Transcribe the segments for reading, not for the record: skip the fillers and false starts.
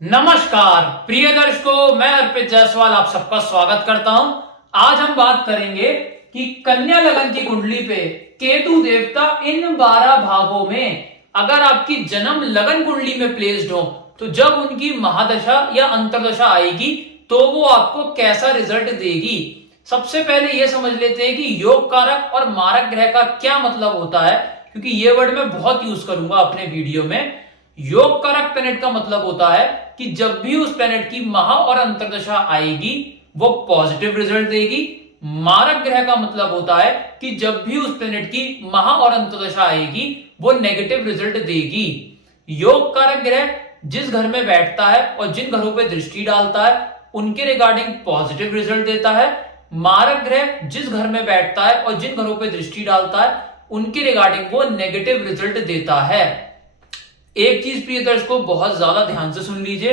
नमस्कार प्रिय दर्शकों, मैं अर्पित जायसवाल आप सबका स्वागत करता हूं। आज हम बात करेंगे कि कन्या लगन की कुंडली पे केतु देवता इन 12 भावों में अगर आपकी जन्म लगन कुंडली में प्लेस्ड हो तो जब उनकी महादशा या अंतरदशा आएगी तो वो आपको कैसा रिजल्ट देगी। सबसे पहले यह समझ लेते हैं कि योग कारक और मारक ग्रह का क्या मतलब होता है, क्योंकि ये वर्ड मैं बहुत यूज करूंगा अपने वीडियो में। योग कारक प्लैनेट का मतलब होता है कि जब भी उस प्लैनेट की महा और अंतरदशा आएगी वो पॉजिटिव रिजल्ट देगी। मारक ग्रह का मतलब होता है कि जब भी उस प्लैनेट की महा और अंतरदशा आएगी वो नेगेटिव रिजल्ट देगी। योग कारक ग्रह जिस घर में बैठता है और जिन घरों पे दृष्टि डालता है उनके रिगार्डिंग पॉजिटिव रिजल्ट देता है। मारक ग्रह जिस घर में बैठता है और जिन घरों पे दृष्टि डालता है उनके रिगार्डिंग वो नेगेटिव रिजल्ट देता है। एक चीज प्रिय दर्शकों बहुत ज्यादा ध्यान से सुन लीजिए,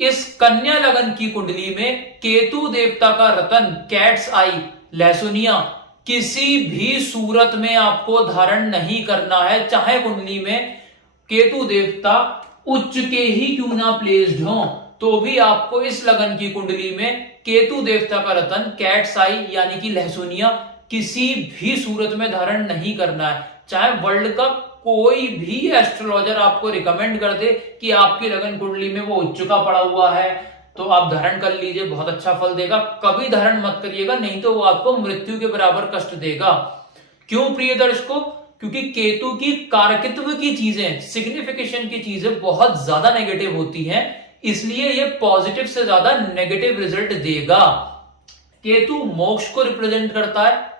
इस कन्या लगन की कुंडली में केतु देवता का रतन कैट्स आई लहसुनिया किसी भी सूरत में आपको धारण नहीं करना है। चाहे कुंडली में केतु देवता उच्च के ही क्यों ना प्लेस्ड हो तो भी आपको इस लगन की कुंडली में केतु देवता का रतन कैट्स आई यानी कि लहसुनिया किसी भी सूरत में धारण नहीं करना है। चाहे वर्ल्ड का कोई भी एस्ट्रोलॉजर आपको रिकमेंड कर दे कि आपकी लगन कुंडली में वो उच्च का पड़ा हुआ है तो आप धारण कर लीजिए, बहुत अच्छा फल देगा। कभी धारण मत करिएगा, नहीं तो वो आपको मृत्यु के बराबर कष्ट देगा। क्यों प्रिय दर्शकों? क्योंकि केतु की कारकत्व की चीजें, सिग्निफिकेशन की चीजें बहुत ज्यादा नेगेटिव होती हैं, इसलिए ये पॉजिटिव से ज्यादा नेगेटिव रिजल्ट देगा। केतु मोक्ष को रिप्रेजेंट करता है।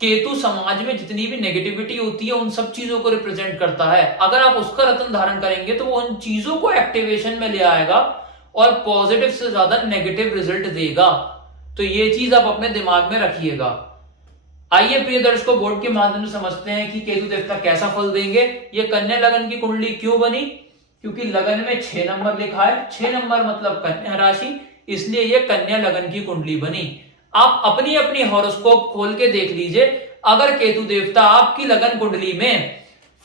केतु समाज में जितनी भी नेगेटिविटी होती है उन सब चीजों को रिप्रेजेंट करता है। अगर आप उसका रत्न धारण करेंगे तो वो उन चीजों को एक्टिवेशन में ले आएगा और पॉजिटिव से ज्यादा नेगेटिव रिजल्ट देगा। तो ये चीज आप अपने दिमाग में रखिएगा। आइए प्रिय दर्शकों, बोर्ड के माध्यम से समझते हैं कि केतु देवता कैसा फल देंगे। ये कन्या लगन की कुंडली क्यों बनी? क्योंकि लगन में 6 नंबर लिखा है, 6 नंबर मतलब कन्या राशि, इसलिए ये कन्या लगन की कुंडली बनी। आप अपनी अपनी हॉरोस्कोप खोल के देख लीजिए, अगर केतु देवता आपकी लगन कुंडली में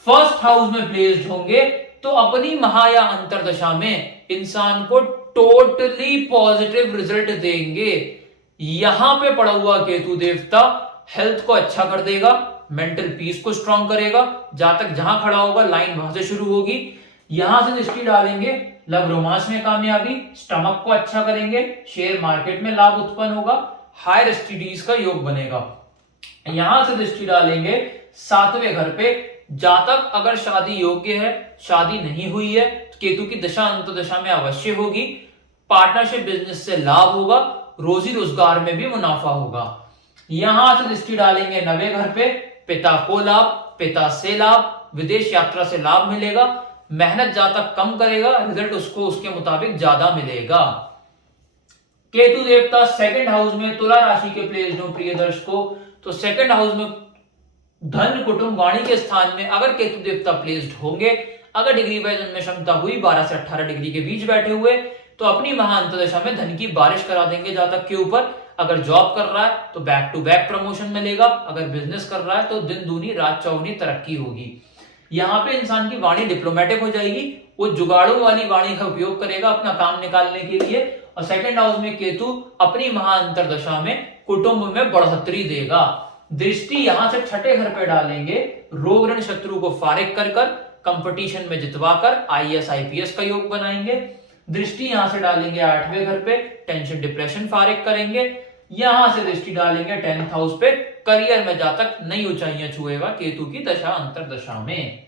फर्स्ट हाउस में प्लेस्ड होंगे तो अपनी महा या अंतरदशा में इंसान को टोटली पॉजिटिव रिजल्ट देंगे। यहां पे पड़ा हुआ केतु देवता हेल्थ को अच्छा कर देगा, मेंटल पीस को स्ट्रांग करेगा। जातक जहां खड़ा होगा लाइन वहां से शुरू होगी। यहां से दृष्टि डालेंगे, लव रोमांस में कामयाबी, स्टमक को अच्छा करेंगे, शेयर मार्केट में लाभ उत्पन्न होगा, हायर एसटीडीज का योग बनेगा। यहां से दृष्टि डालेंगे 7वें घर पे, जातक अगर शादी योग्य है, शादी नहीं हुई है तो केतु की दशा अंतदशा में अवश्य होगी। पार्टनरशिप बिजनेस से लाभ होगा, रोजी रोजगार में भी मुनाफा होगा। यहां से दृष्टि डालेंगे 9वें घर पे, पिता को लाभ, पिता से लाभ, विदेश यात्रा से लाभ मिलेगा। मेहनत जातक कम करेगा, रिजल्ट उसको उसके मुताबिक ज्यादा मिलेगा। केतु देवता सेकंड हाउस में तुला राशि के प्लेस्ड हो प्रिय दर्शकों, तो सेकंड हाउस में धन कुटुंब वाणी के स्थान में अगर केतु देवता प्लेस्ड होंगे, अगर डिग्री वाइज उनमें क्षमता हुई 12 से 18 डिग्री के बीच बैठे हुए तो अपनी महाअंतदशा में धन की बारिश करा देंगे जातक के ऊपर। अगर जॉब कर रहा है तो बैक टू बैक प्रमोशन मिलेगा, अगर बिजनेस कर रहा है तो दिन दूनी रात चौगुनी तरक्की होगी। यहाँ पे इंसान की वाणी डिप्लोमेटिक हो जाएगी, वो जुगाड़ों वाली वाणी का उपयोग करेगा अपना काम निकालने के लिए। और सेकंड हाउस में केतु अपनी महाअंतरदशा में कुटुंब में बढ़ोतरी देगा। दृष्टि यहां से 6ठे घर पे डालेंगे, रोग ऋण शत्रु को फारिग कर कर कंपटीशन में जितवाकर आईएएस आईपीएस का योग बनाएंगे। दृष्टि यहां से डालेंगे 8वें घर पे, टेंशन डिप्रेशन फारिग करेंगे। यहां से दृष्टि डालेंगे 10th हाउस पे, करियर में जातक नई ऊंचाइयां छुएगा केतु की दशा अंतरदशा में।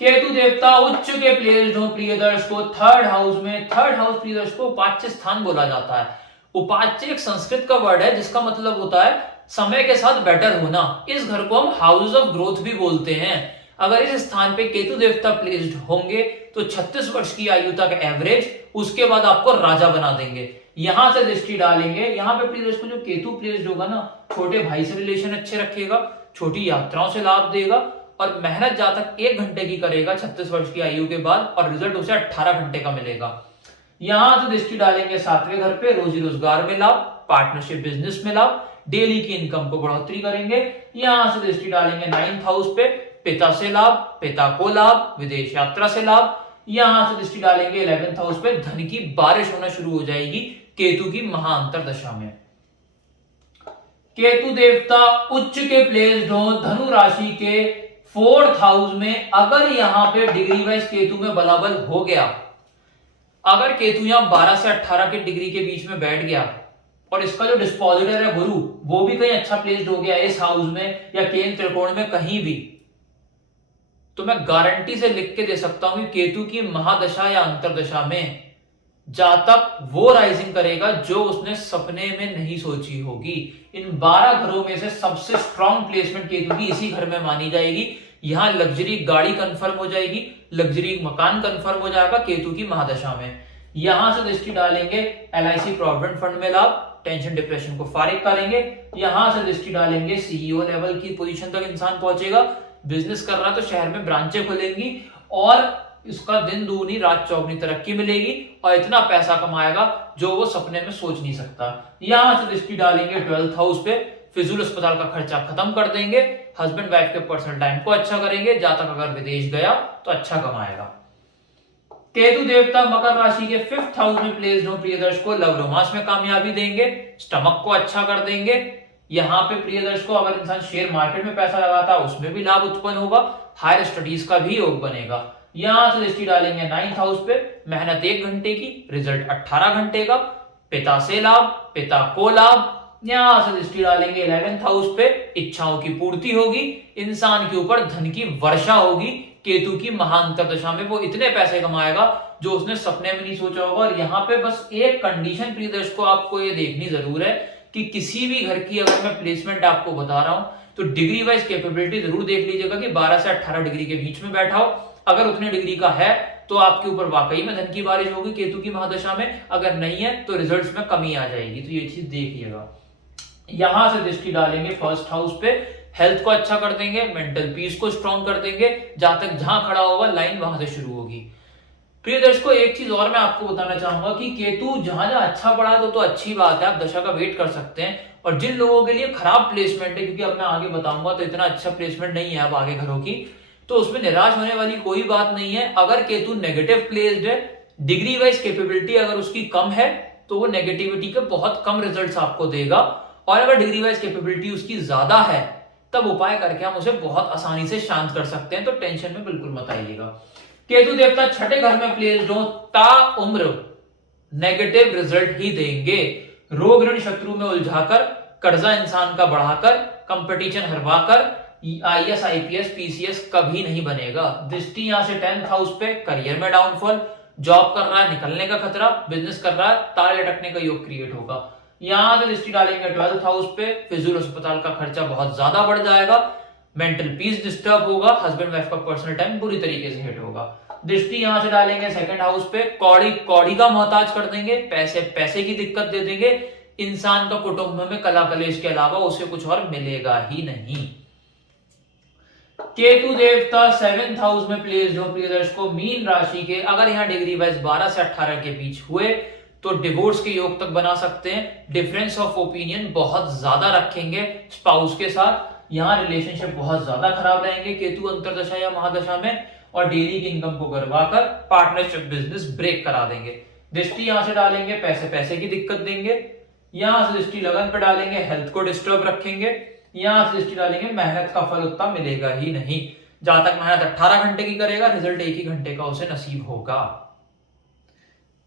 केतु देवता उच्च के प्लेस्ड हो प्रिय दर्शकों थर्ड हाउस में। थर्ड हाउस प्रिय दर्शकों उपाच्य स्थान बोला जाता है। उपाच्य एक संस्कृत का वर्ड है जिसका मतलब होता है समय के साथ बेटर होना। इस घर को हम हाउस ऑफ ग्रोथ भी बोलते हैं। अगर इस स्थान पे केतु देवता प्लेस्ड होंगे तो 36 वर्ष की आयु तक एवरेज, उसके बाद आपको राजा बना देंगे। यहां से दृष्टि डालेंगे, यहां पे प्रिय दर्शकों जो केतु प्लेस्ड होगा ना, छोटे भाई से रिलेशन अच्छे रखेगा, छोटी यात्राओं से लाभ देगा और मेहनत जातक 1 घंटे की करेगा 36 वर्ष की आयु के बाद और रिजल्ट उसे 18 घंटे का मिलेगा। यहां से दृष्टि डालेंगे 7वें घर पे, रोजी रोजगार में लाभ, पार्टनरशिप बिजनेस में लाभ, डेली की इनकम को बढ़ोतरी करेंगे। यहां से दृष्टि डालेंगे 9th हाउस पे, पिता से लाभ, पिता को लाभ, विदेश यात्रा से लाभ। यहां से दृष्टि डालेंगे 11th हाउस पे, धन की बारिश होना शुरू हो जाएगी केतु की महाअंतर दशा में। केतु देवता उच्च के प्लेस्ड हो धनु राशि के 4th हाउस में, अगर यहां पे डिग्री वाइज केतु में बलाबल हो गया, अगर केतु यहां 12 से 18 के डिग्री के बीच में बैठ गया और इसका जो डिस्पोजिटर है गुरु वो भी कहीं अच्छा प्लेस्ड हो गया इस हाउस में या केंद्र त्रिकोण में कहीं भी, तो मैं गारंटी से लिख के दे सकता हूं कि केतु की महादशा या अंतरदशा में जातक वो राइजिंग करेगा जो उसने सपने में नहीं सोची होगी। इन 12 घरों में से सबसे स्ट्रॉन्ग प्लेसमेंट केतु की इसी घर में मानी जाएगी। यहां लग्जरी गाड़ी कंफर्म हो जाएगी, लग्जरी मकान कंफर्म हो जाएगा केतु की महादशा में। यहां से दृष्टि डालेंगे LIC प्रोविडेंट फंड में लाभ, टेंशन डिप्रेशन को फारिग करेंगे। यहां से दृष्टि डालेंगे CEO लेवल की पोजीशन तक इंसान पहुंचेगा। बिजनेस कर रहा है तो शहर में ब्रांचें खुलेंगी और इसका दिन दूनी रात चौगुनी तरक्की मिलेगी और इतना पैसा कमाएगा जो वो सपने में सोच नहीं सकता। यहां से दृष्टि डालेंगे 12th हाउस पे, फिजूल अस्पताल का खर्चा खत्म कर देंगे, हस्बैंड वाइफ के पर्सनल टाइम को अच्छा करेंगे, जातक अगर विदेश गया तो अच्छा कमाएगा। केतु देवता मकर राशि के 5th हाउस में प्लेस्ड हो प्रियदर्श को लव रोमांस में कामयाबी देंगे, स्टमक को अच्छा कर देंगे। यहां पे प्रियदर्श को अगर इंसान शेयर मार्केट में पैसा लगाता उसमें भी लाभ उत्पन्न होगा, हायर स्टडीज का भी योग बनेगा। यहां से दृष्टि डालेंगे 9th हाउस पे, मेहनत 1 घंटे की, रिजल्ट 18 घंटे का, पिता से लाभ, पिता को लाभ। यहां से दृष्टि डालेंगे 11th हाउस पे, इच्छाओं की पूर्ति होगी, इंसान के ऊपर धन की वर्षा होगी। केतु की महाअंतर दशा में वो इतने पैसे कमाएगा जो उसने सपने में नहीं सोचा होगा। और यहाँ पे बस एक कंडीशन प्रिय दर्शकों आपको ये देखनी जरूर है कि किसी भी घर की अगर मैं प्लेसमेंट आपको बता रहा हूं तो डिग्री वाइज कैपेबिलिटी जरूर देख लीजिएगा कि 12 से 18 डिग्री के बीच में बैठा हो। अगर उतने डिग्री का है तो आपके ऊपर वाकई में धन की बारिश होगी केतु की महादशा में, अगर नहीं है तो रिजल्ट्स में कमी आ जाएगी। तो ये चीज देखिएगा। यहां से दृष्टि डालेंगे 1st हाउस पे, हेल्थ को अच्छा कर देंगे, मेंटल पीस को स्ट्रॉन्ग कर देंगे, जहां तक जहां खड़ा होगा लाइन वहां से शुरू होगी। प्रिय दर्शकों एक चीज और मैं आपको बताना चाहूंगा कि केतु जहां जहां अच्छा पड़ा है तो अच्छी बात है, आप दशा का वेट कर सकते हैं। और जिन लोगों के लिए खराब प्लेसमेंट है, क्योंकि अब मैं आगे बताऊंगा तो इतना अच्छा प्लेसमेंट नहीं है अब आगे घरों की, तो उसमें निराश होने वाली कोई बात नहीं है। अगर केतु नेगेटिव प्लेस्ड है, डिग्री वाइज कैपेबिलिटी अगर उसकी कम है तो वो नेगेटिविटी के बहुत कम रिजल्ट्स आपको देगा। और अगर डिग्री वाइज कैपेबिलिटी उसकी ज्यादा है तब उपाय करके हम उसे बहुत आसानी से शांत कर सकते हैं। तो टेंशन में बिल्कुल मत आइएगा। केतु देवता 6ठे घर में प्लेस्ड हो, ता उम्र नेगेटिव रिजल्ट ही देंगे। रोग ऋण शत्रु में उलझाकर, कर्जा इंसान का बढ़ाकर, कंपटीशन हरवाकर IAS IPS PCS कभी नहीं बनेगा। दृष्टि यहां से 10th हाउस पे, करियर में डाउनफॉल, जॉब कर रहा है निकलने का खतरा, बिजनेस कर रहा है ताले लटकने का योग क्रिएट होगा। यहां से दृष्टि डालेंगे 12th हाउस पे, फिजूल अस्पताल का खर्चा बहुत ज्यादा बढ़ जाएगा, मेंटल पीस डिस्टर्ब होगा, हस्बैंड वाइफ का पर्सनल टाइम बुरी तरीके से हिट होगा। दृष्टि यहां से डालेंगे 2nd हाउस पे, कौड़ी कौड़ी का मोहताज कर देंगे, पैसे पैसे की दिक्कत दे देंगे, इंसान का कुटुंब में कला कलेश के अलावा उसे कुछ और मिलेगा ही नहीं। केतु देवता 7th हाउस में प्लेस्ड हो प्रिय दर्शकों मीन राशि के, अगर यहाँ डिग्री वाइज 12 से 18 के बीच हुए तो डिवोर्स के योग तक बना सकते हैं। डिफरेंस ऑफ ओपिनियन बहुत ज्यादा रखेंगे स्पाउस के साथ, यहाँ रिलेशनशिप बहुत ज्यादा खराब रहेंगे केतु अंतरदशा या महादशा में, और डेली की इनकम को गरवाकर पार्टनरशिप बिजनेस ब्रेक करा देंगे। दृष्टि यहां से डालेंगे, पैसे पैसे की दिक्कत देंगे। यहां से दृष्टि लगन पे डालेंगे, हेल्थ को डिस्टर्ब रखेंगे। यहां से दृष्टि डालेंगे, मेहनत का फल उतना मिलेगा ही नहीं। जहां तक मेहनत 18 घंटे की करेगा, रिजल्ट 1 ही घंटे का उसे नसीब होगा।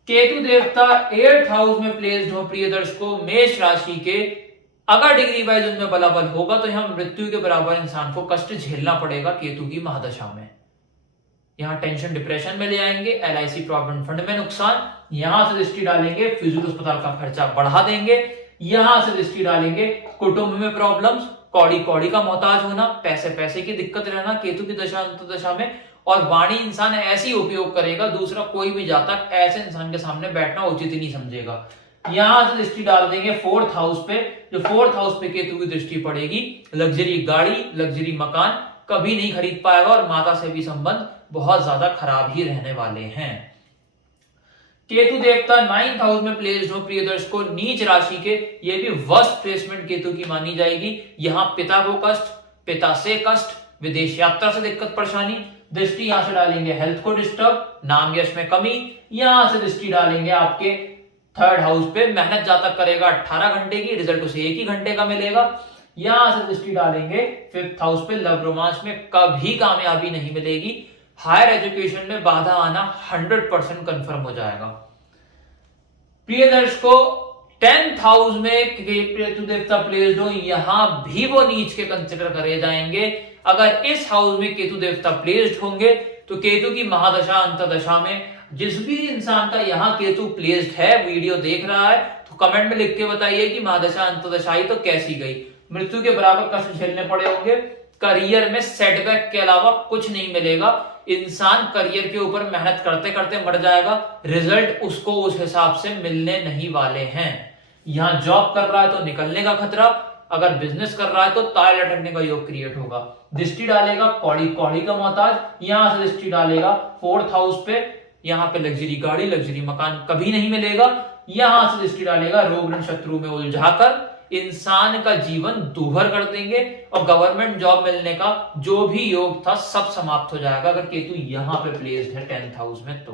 केतु देवता 8th हाउस में प्लेस्ड हो प्रिय दर्शकों मेष राशि के, अगर डिग्री वाइज उनमें बलाबल होगा तो यहां मृत्यु के बराबर इंसान को कष्ट झेलना पड़ेगा केतु की महादशा में। यहां टेंशन डिप्रेशन में ले आएंगे, LIC प्रोविडेंट फंड में नुकसान, यहां से दृष्टि डालेंगे, फिजूल अस्पताल का खर्चा बढ़ा देंगे। यहां से दृष्टि डालेंगे, कुटुंब में प्रॉब्लम्स, कौड़ी कौड़ी का मोहताज होना, पैसे पैसे की दिक्कत रहना केतु की दशा अंतर्दशा में, और वाणी इंसान ऐसी उपयोग करेगा दूसरा कोई भी जातक ऐसे इंसान के सामने बैठना उचित ही नहीं समझेगा। यहां से दृष्टि डाल देंगे 4th हाउस पे, जो 4th हाउस पे केतु की दृष्टि पड़ेगी, लग्जरी गाड़ी, लग्जरी मकान कभी नहीं खरीद पाएगा, और माता से भी संबंध बहुत ज्यादा खराब ही रहने वाले हैं। केतु देवता 9th हाउस में प्लेस्ड हो प्रिय दर्शकों नीच राशि के, ये भी वर्स्ट प्लेसमेंट केतु की मानी जाएगी। यहां पिता को कष्ट, पिता से कष्ट, विदेश यात्रा से दिक्कत परेशानी, दृष्टि यहां से डालेंगे हेल्थ को डिस्टर्ब, नाम यश में कमी। यहां से दृष्टि डालेंगे आपके थर्ड हाउस पे, मेहनत जातक करेगा 18 घंटे की, रिजल्ट उसे 1 ही घंटे का मिलेगा। यहां से दृष्टि डालेंगे फिफ्थ हाउस पे, लव रोमांस में कभी कामयाबी नहीं मिलेगी। हायर एजुकेशन में बाधा आना 100% कंफर्म हो जाएगा। प्रिय दर्शकों, 10th हाउस में केतु देवता प्लेस्ड हो, यहां भी वो नीच के कंसिडर करे जाएंगे। अगर इस हाउस में केतु देवता प्लेस्ड होंगे तो केतु की महादशा अंतरदशा में जिस भी इंसान का यहां केतु प्लेस्ड है, वीडियो देख रहा है, तो कमेंट में लिख के बताइए कि महादशा अंतरदशाई तो कैसी गई। मृत्यु के बराबर कष्ट झेलने पड़े होंगे। करियर में सेटबैक के अलावा कुछ नहीं मिलेगा। इंसान करियर के ऊपर मेहनत करते करते मर जाएगा, रिजल्ट उसको उस हिसाब से मिलने नहीं वाले हैं। यहां जॉब कर रहा है तो निकलने का खतरा, अगर बिजनेस कर रहा है तो ताल लटकने का योग क्रिएट होगा। दृष्टि डालेगा कौड़ी कौड़ी का मोहताज, यहां से दृष्टि डालेगा 4th हाउस पे, यहां पे लग्जरी गाड़ी लग्जरी मकान कभी नहीं मिलेगा। यहां से दृष्टि डालेगा रोग ऋण शत्रु में उलझाकर इंसान का जीवन दूभर कर देंगे और गवर्नमेंट जॉब मिलने का जो भी योग था सब समाप्त हो जाएगा अगर केतु यहां पे प्लेस्ड है 10th हाउस में। तो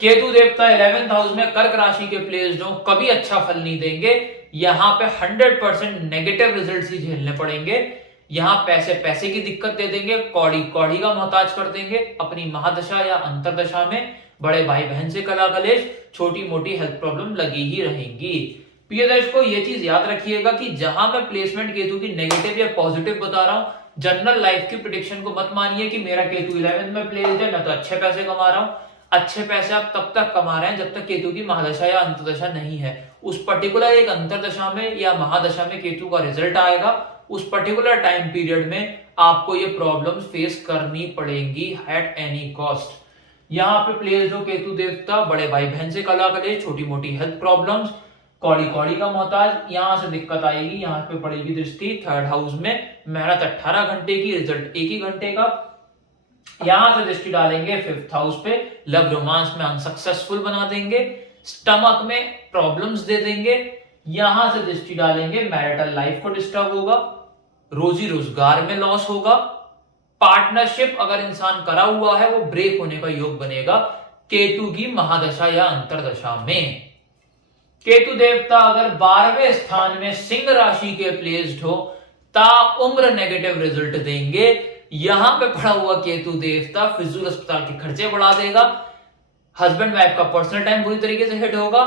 केतु देवता 11th हाउस में कर्क राशि के प्लेस्ड हो, कभी अच्छा फल नहीं देंगे। यहां पे 100% नेगेटिव रिजल्ट्स ही झेलने पड़ेंगे। यहां पैसे की दिक्कत दे देंगे, कौड़ी कौड़ी का मोहताज कर देंगे। अपनी महादशा या अंतरदशा में बड़े भाई बहन से कला कलेश, छोटी मोटी हेल्थ प्रॉब्लम लगी ही रहेंगी। प्रिय दर्शकों, ये चीज याद रखिएगा कि जहां मैं प्लेसमेंट केतु की नेगेटिव या पॉजिटिव बता रहा हूं, जनरल लाइफ की प्रेडिक्शन को मत मानिए कि मेरा केतु 11th में प्लेस्ड है, मैं तो अच्छे पैसे कमा रहा हूं। अच्छे पैसे आप तब तक कमा रहे हैं जब तक केतु की महादशा या अंतरदशा नहीं है। उस पर्टिकुलर एक अंतरदशा में या महादशा में केतु का रिजल्ट आएगा, उस पर्टिकुलर टाइम पीरियड में आपको ये प्रॉब्लम्स फेस करनी पड़ेंगी एट एनी कॉस्ट। यहां पे प्लेस्ड हो केतु देवता, बड़े भाई बहन से कला कलेश, छोटी मोटी हेल्थ प्रॉब्लम्स, कौड़ी कौड़ी का मोहताज, यहां से दिक्कत आएगी। यहां पे पड़ेगी दृष्टि 3rd हाउस में, मेहनत 18 घंटे की, रिजल्ट 1 ही घंटे का। यहां से दृष्टि डालेंगे 5th हाउस पे, लव रोमांस में अनसक्सेसफुल बना देंगे, स्टमक में प्रॉब्लम्स दे देंगे। यहां से दृष्टि डालेंगे मैरिटल लाइफ को डिस्टर्ब होगा, रोजी रोजगार में लॉस होगा, पार्टनरशिप अगर इंसान करा हुआ है वो ब्रेक होने का योग बनेगा केतु की महादशा या अंतरदशा में। केतु देवता अगर 12वें स्थान में सिंह राशि के प्लेस्ड हो, ताउम्र नेगेटिव रिजल्ट देंगे। यहां पे पड़ा हुआ केतु देवता फिजूल अस्पताल के खर्चे बढ़ा देगा, हस्बैंड वाइफ का पर्सनल टाइम बुरी तरीके से हिट होगा,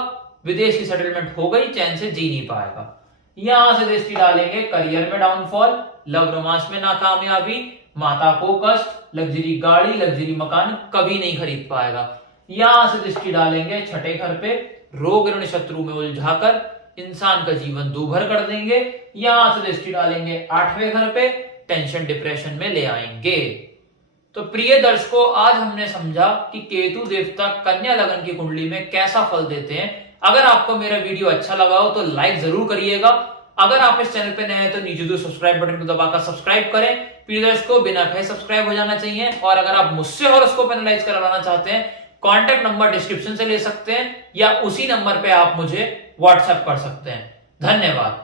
विदेश की सेटलमेंट हो गई, चैन से जी नहीं पाएगा। यहां से दृष्टि डालेंगे करियर में डाउनफॉल, लव रोमांस में नाकामयाबी, माता को कष्ट, लग्जरी गाड़ी लग्जरी मकान कभी नहीं खरीद पाएगा। यहां से दृष्टि डालेंगे 6ठे घर पे, रोग ऋण शत्रु में उलझाकर इंसान का जीवन दूभर कर देंगे। यहां से दृष्टि डालेंगे 8वें घर पे, टेंशन डिप्रेशन में ले आएंगे। तो प्रिय दर्शकों, आज हमने समझा कि केतु देवता कन्या लगन की कुंडली में कैसा फल देते हैं। अगर आपको मेरा वीडियो अच्छा लगा हो तो लाइक जरूर करिएगा। अगर आप इस चैनल पे नए हैं तो नीचे जो सब्सक्राइब बटन को दबाकर सब्सक्राइब करें। प्रिय दर्शकों, बिना कहे सब्सक्राइब हो जाना चाहिए। और अगर आप मुझसे हॉरोस्कोप एनालाइज करवाना चाहते हैं, कॉन्टैक्ट नंबर डिस्क्रिप्शन से ले सकते हैं या उसी नंबर पे आप मुझे व्हाट्सएप कर सकते हैं। धन्यवाद।